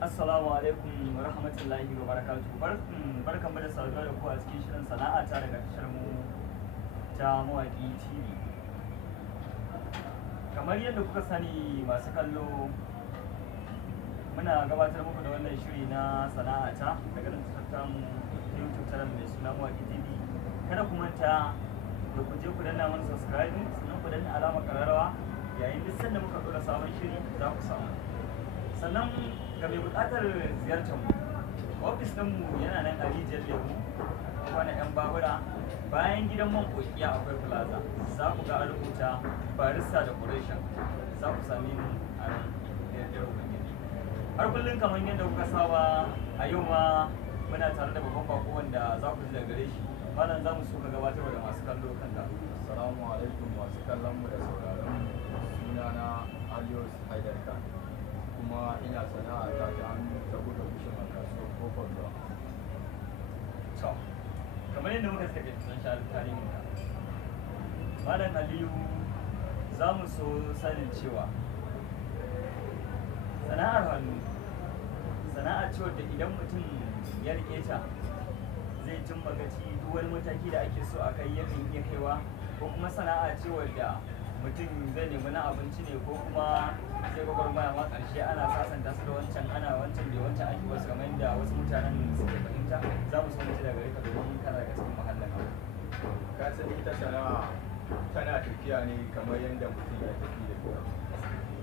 Assalamu alaikum wa rahmatullahi wa barakatuhu. Barkan mu da saduwa da ku a cikin shirin sana'a ta daga tashar mu ta mawaƙi TV. Kamar yadda kuka sani masu kallo, muna gabatar muku da wannan shiri na sana'a ta daga nan tashar mu YouTube channel mai suna mawaƙi TV. Kada ku manta da ku je ku danna mana subscribe, sannan ku danna alamar ƙararrawa yayin duk sanda muka ɗora sabon shiri za ku samu. Sannan ga mai buƙatar ziyartar mu, ofis ɗinmu yana nan a rijiyar lemu wani 'yan babura bayan gidan man ƙoƙiya akwai plaza. Za ku ga a rubuta barista decoration, za ku sami mu a nan da ubangiji. Har kullum kamar yadda kuka saba, a yau ma muna tare da babban bako wanda za ku ji daga gare shi. Malam za mu so ka gabatar da masu kallo kanka. Assalamu alaikum masu kallon mu da sauraron mu. Sunana Alios Haidarka, kuma ina sana'a ta hannu ta buga bushin a kasuwar kofar ruwa. To, kamar yadda muka saka sun sha tarihin ka, Malam Aliyu, za mu so sanin cewa sana'ar hannu sana'a ce wadda idan mutum ya riƙe ta zai cimma gaci duk wani mataki da ake so a kai yakan iya kaiwa, ko kuma sana'a ce wadda mutum zai nemi na abinci ne, ko kuma sai gwagwarmaya ma ƙarshe ana sasanta su da wancan ana wancan da wancan ake wasu kamar yadda wasu mutanen suke fahimta. Za mu so mu ji daga gare ka domin kana daga cikin mahallin abu. Ka san ita sana'a tana tafiya ne kamar yadda mutum ya tafi da ita.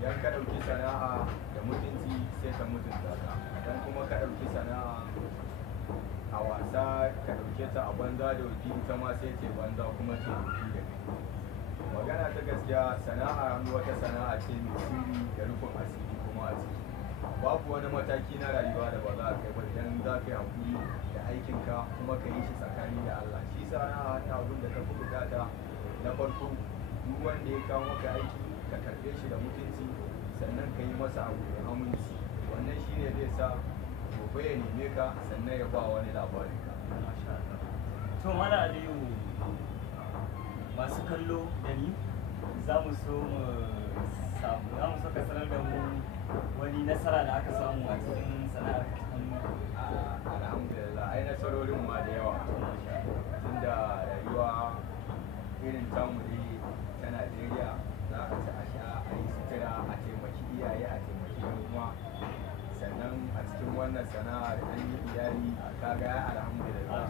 Idan ka ɗauki sana'a da mutunci sai ka mutunta ka, idan kuma ka ɗauki sana'a a wasa ka ɗauke ta a banza da wuki, ita ma sai ce banza kuma ce wuki da kai. Magana ta gaskiya, sana'a hannu wata sana'a ce mai sirri da rufin asiri kuma a ciki. Babu wani mataki na rayuwa da ba za a kai ba idan za ka yi hakuri da aikinka kuma ka yi shi tsakani da Allah. Shi sana'a hanya abin da ka fi bukata na farko, duk wanda ya kawo maka aiki ka karɓe shi da mutunci, sannan ka yi masa abu da aminci. Wannan shi ne zai sa gobe ya neme ka, sannan ya ba wani labarin ka. To Malam Aliyu, masu kallo da ni za mu so ka sanar da mu wani nasara da aka samu a cikin sana'ar hannu. Alhamdulillah, ai nasarorin ma da yawa, tunda rayuwa irin tamu ne ta Najeriya, za a ci a sha, a yi sutura, a taimaki iyaye, a taimaki yan uwa. Sannan a cikin wannan sana'ar an yi iyali, kaga ya alhamdulillah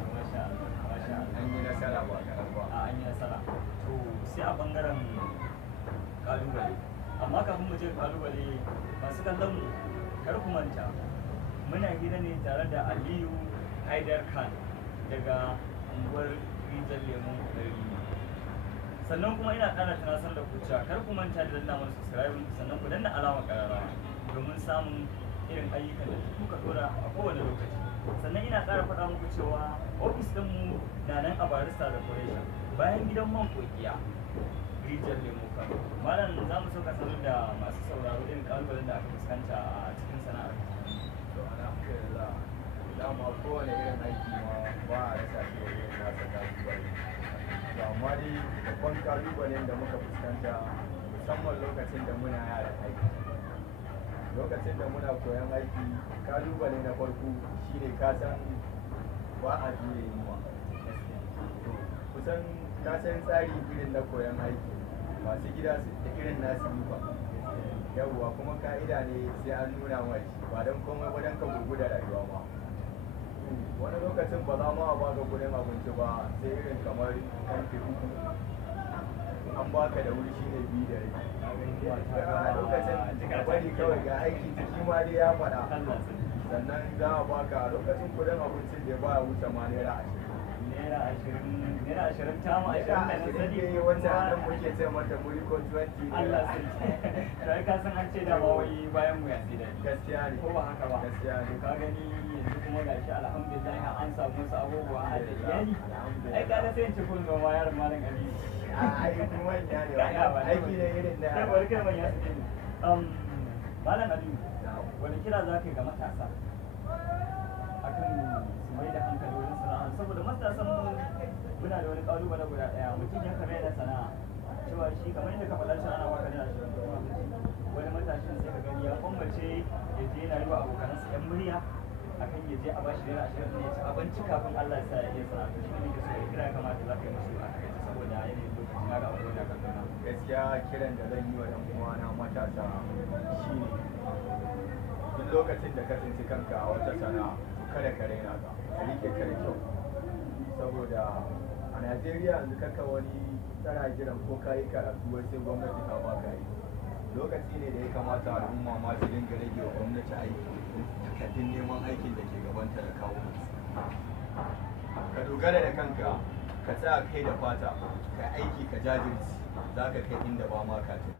an yi nasara ba kaɗan ba. An yi nasara. To sai a bangaren kalubale, amma kafin mu je kalubale, masu kallon mu kar ku manta muna hira ne tare da Aliyu Haidarka daga unguwar rijiyar lemu ɗari. Sannan kuma ina ƙara tunasar da ku cewa kar ku manta da danna mana subscribe, sannan ku danna alamar ƙararrawa domin samun irin ayyukan da kuka dora a kowane lokaci. Sannan ina ƙara faɗa muku cewa ofis ɗinmu na nan a barista decoration bayan gidan man ƙoƙiya rijiyar lemu Kano. Malam, za mu so ka sanar da masu sauraro irin ƙalubalen da aka fuskanta a cikin sana'ar. To alhamdulillah, dama kowane irin aiki ma ba a rasa shi da irin nasa kalubale. To amma dai babban kalubalen da muka fuskanta, musamman lokacin da muna yaran aiki, lokacin da muna koyan aiki, kalubale na farko shine ka san ba a jure yunwa. To kusan ka san tsari irin na koyan aiki, masu gida da irin nasu yufa yawwa, kuma ka'ida ne sai an nuna mai ba don komai ba don ka gurgu da rayuwa ma. Wani lokacin ba za ma ba ga kudin abinci ba sai irin kamar karfe 3 an baka da wuri shine 2 da rabi. A lokacin ka bari kawai ga aiki jiki ma dai ya faɗa, sannan za a baka a lokacin kudin abincin da ba ya wuce ma Naira 20 tamu 20 da na sani ne wanda nan muke ce mata muri ko 20 ne. Allah sai. Kai ka san an ce da ba wai bayan mu ya sai da gaskiya ne, ko ba haka ba. gaskiya ne. Ka gani yanzu kuma gashi alhamdulillah an samu wasu abubuwa a da iyali. Ai ka ga sai in ce kun zo ma yaron Malam Ali. Ai kuma manya ne, aiki ne irin da sai barkar manya su ne. Malam Ali, wani kira za ka yi ga matasa akan su mai da hankali wurin sana'a, saboda matasan mu muna da wani kalubale guda ɗaya, mutum ya kame da sana'a cewa shi kamar yadda ka faɗa shi ana baka naira 20 wani matashin sai ka gani ya kwammace ya je yana yi wa abokanansa 'yan ya je a bashi naira 20 ne ya ci abinci kafin Allah ya sa ya iya sana'a. Shi ne nake so ya kira ya kamata za ka yi musu a takaice saboda yanayin lokacin na ga abubuwan da ka zauna. Gaskiya kiran da zan yi wa ɗan uwana matasa shine duk lokacin da ka tsinci kanka a wata sana'a kada ka raina ta, ka rike ka da kyau, saboda a Najeriya yanzu kaka wani tsara jiran ko ka yi karatu wai sai gwamnati ta baka yi. Lokaci ne da ya kamata al'umma ma su dinga rage wa gwamnati aiki, takardun neman aikin da ke gabanta da kawo musu. Ka dogara da kanka, ka tsaya kai da fata, ka aiki ka jajirce, za ka kai inda ba ma ka tafi.